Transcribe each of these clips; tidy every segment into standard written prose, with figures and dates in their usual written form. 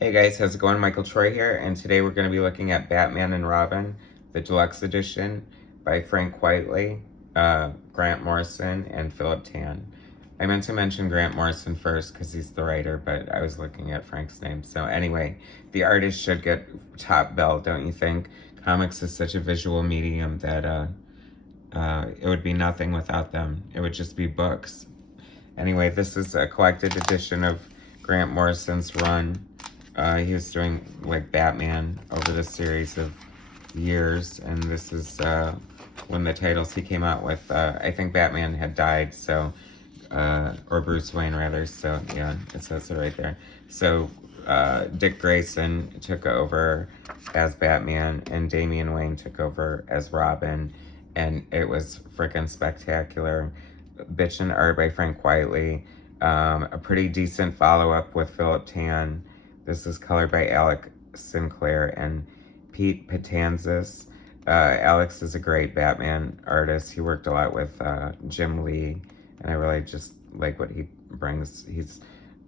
Hey guys, how's it going? Michael Troy here, and today we're going to be looking at Batman and Robin, the deluxe edition by Frank Quitely, Grant Morrison, and Philip Tan. I meant to mention Grant Morrison first because he's the writer, but I was looking at Frank's name. So anyway, the artist should get top bill, don't you think? Comics is such a visual medium that it would be nothing without them. It would just be books. Anyway, this is a collected edition of Grant Morrison's run. He was doing like Batman over the series of years, and this is one of the titles he came out with. I think Batman had died, so or Bruce Wayne rather. So yeah, it says it right there. So Dick Grayson took over as Batman, and Damian Wayne took over as Robin, and it was freaking spectacular. Bitchin' art by Frank Quitely. A pretty decent follow-up with Philip Tan. This is colored by Alex Sinclair and Pete Patanzas. Alex is a great Batman artist. He worked a lot with Jim Lee, and I really just like what he brings. He's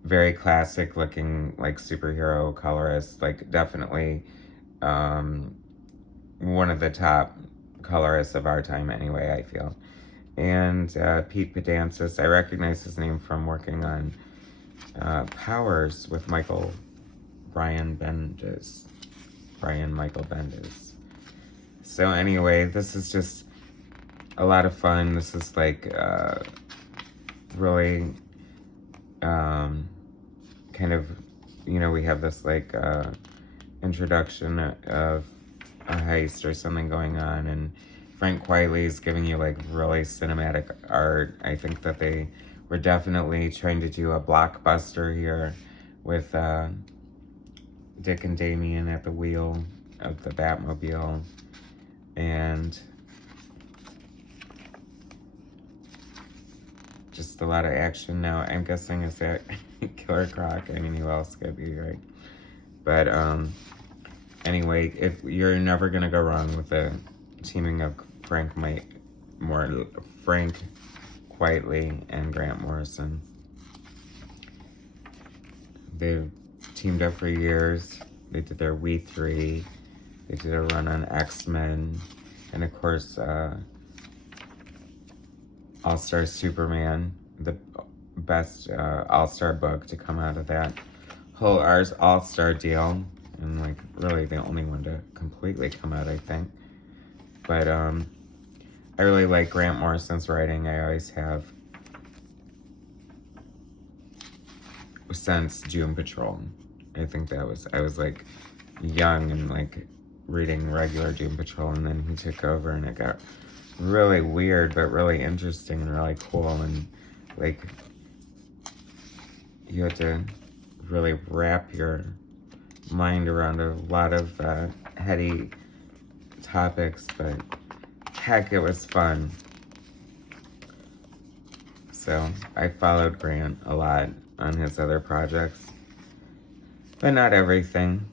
very classic looking, like superhero colorist, like definitely one of the top colorists of our time anyway, I feel. And Pete Patanzas, I recognize his name from working on Powers with Brian Michael Bendis. So anyway, this is just a lot of fun. This is like really kind of, we have this like introduction of a heist or something going on, and Frank Quitely is giving you like really cinematic art. I think that they were definitely trying to do a blockbuster here with Dick and Damian at the wheel of the Batmobile, and just a lot of action. Now I'm guessing is that Killer Croc. I mean, who else could be, right? But anyway, if you're never gonna go wrong with the teaming of Frank Quitely and Grant Morrison. They've teamed up for years. They did their We Three. They did a run on X-Men, and of course, All-Star Superman, the best All-Star book to come out of that whole All-Star deal, and like really the only one to completely come out, I think. But I really like Grant Morrison's writing. I always have since Doom Patrol. I think I was like young and like reading regular Doom Patrol, and then he took over, and it got really weird, but really interesting and really cool, and like you had to really wrap your mind around a lot of heady topics, but heck, it was fun. So I followed Grant a lot on his other projects, but not everything.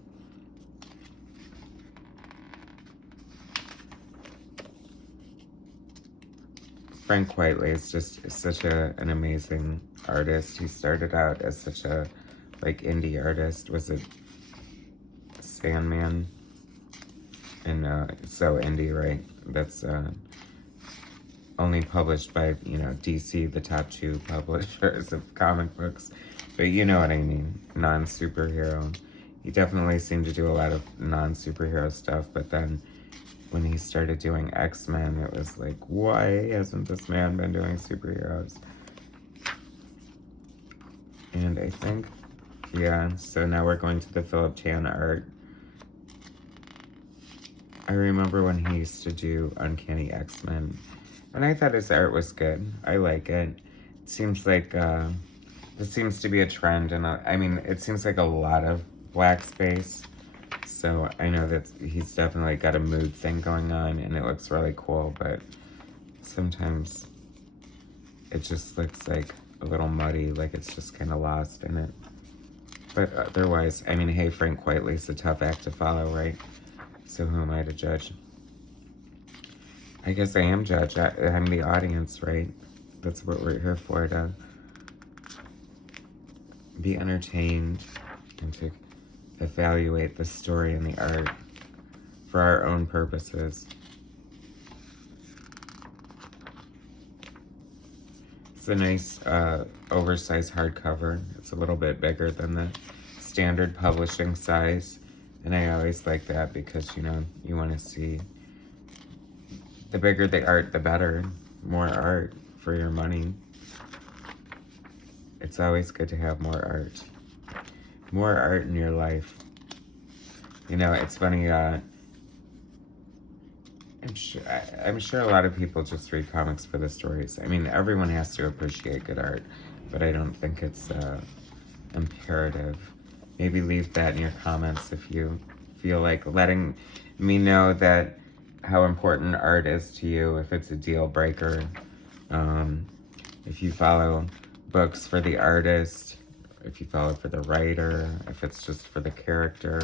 Frank Quitely is just such an amazing artist. He started out as such a like indie artist. Was it Sandman? And so indie, right? That's only published by DC, the top two publishers of comic books. But you know what I mean, non-superhero. He definitely seemed to do a lot of non-superhero stuff, but then when he started doing X-Men, it was like, why hasn't this man been doing superheroes? And I think, yeah, so now we're going to the Philip Tan art. I remember when he used to do Uncanny X-Men, and I thought his art was good. I like it. It seems like, this seems to be a trend, and I mean, it seems like a lot of black space. So I know that he's definitely got a mood thing going on, and it looks really cool, but sometimes it just looks like a little muddy, like it's just kind of lost in it. But otherwise, I mean, hey, Frank Quitely's a tough act to follow, right? So who am I to judge? I guess I am judge. I'm the audience, right? That's what we're here for, to be entertained and to evaluate the story and the art for our own purposes. It's a nice oversized hardcover. It's a little bit bigger than the standard publishing size, and I always like that because, you know, you want to see the bigger the art, the better. More art for your money. It's always good to have more art. More art in your life. You know, it's funny, I'm sure a lot of people just read comics for the stories. I mean, everyone has to appreciate good art, but I don't think it's imperative. Maybe leave that in your comments if you feel like letting me know that how important art is to you, if it's a deal breaker. If you follow books for the artist, if you follow for the writer, if it's just for the character.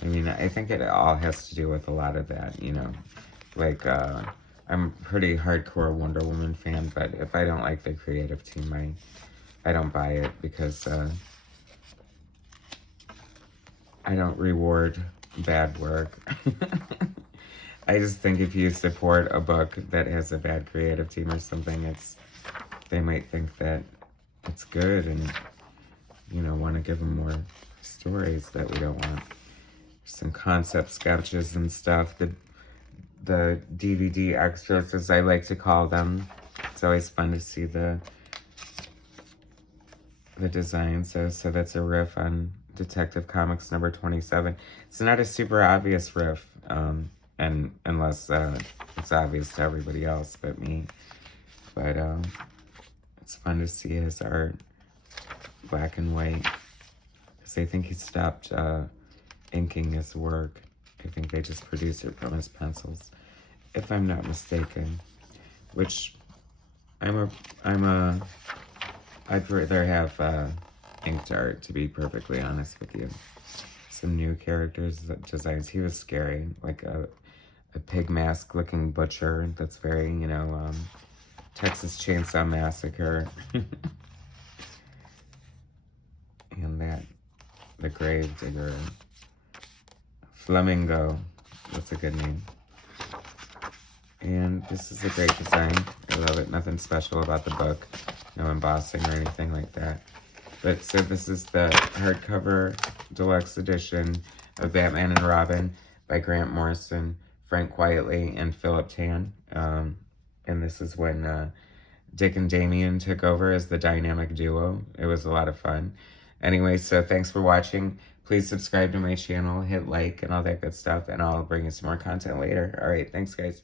I mean, I think it all has to do with a lot of that, you know. Like, I'm a pretty hardcore Wonder Woman fan, but if I don't like the creative team, I don't buy it because I don't reward bad work. I just think if you support a book that has a bad creative team or something, they might think that it's good and, you know, want to give them more stories that we don't want. Some concept sketches and stuff. The DVD extras, as I like to call them. It's always fun to see the design. So that's a riff on Detective Comics number 27. It's not a super obvious riff, and unless it's obvious to everybody else but me. But it's fun to see his art, black and white, because I think he stopped inking his work. I think they just produce it from his pencils, if I'm not mistaken. Which I'd rather have inked art, to be perfectly honest with you. Some new characters, designs. He was scary, like a pig mask looking butcher that's very, you know, Texas Chainsaw Massacre. And the grave digger. Flamingo. That's a good name. And this is a great design. I love it. Nothing special about the book. No embossing or anything like that. But so this is the hardcover deluxe edition of Batman and Robin by Grant Morrison, Frank Quitely, and Philip Tan. And this is when Dick and Damian took over as the dynamic duo. It was a lot of fun. Anyway, so thanks for watching. Please subscribe to my channel, hit like, and all that good stuff, and I'll bring you some more content later. All right, thanks, guys.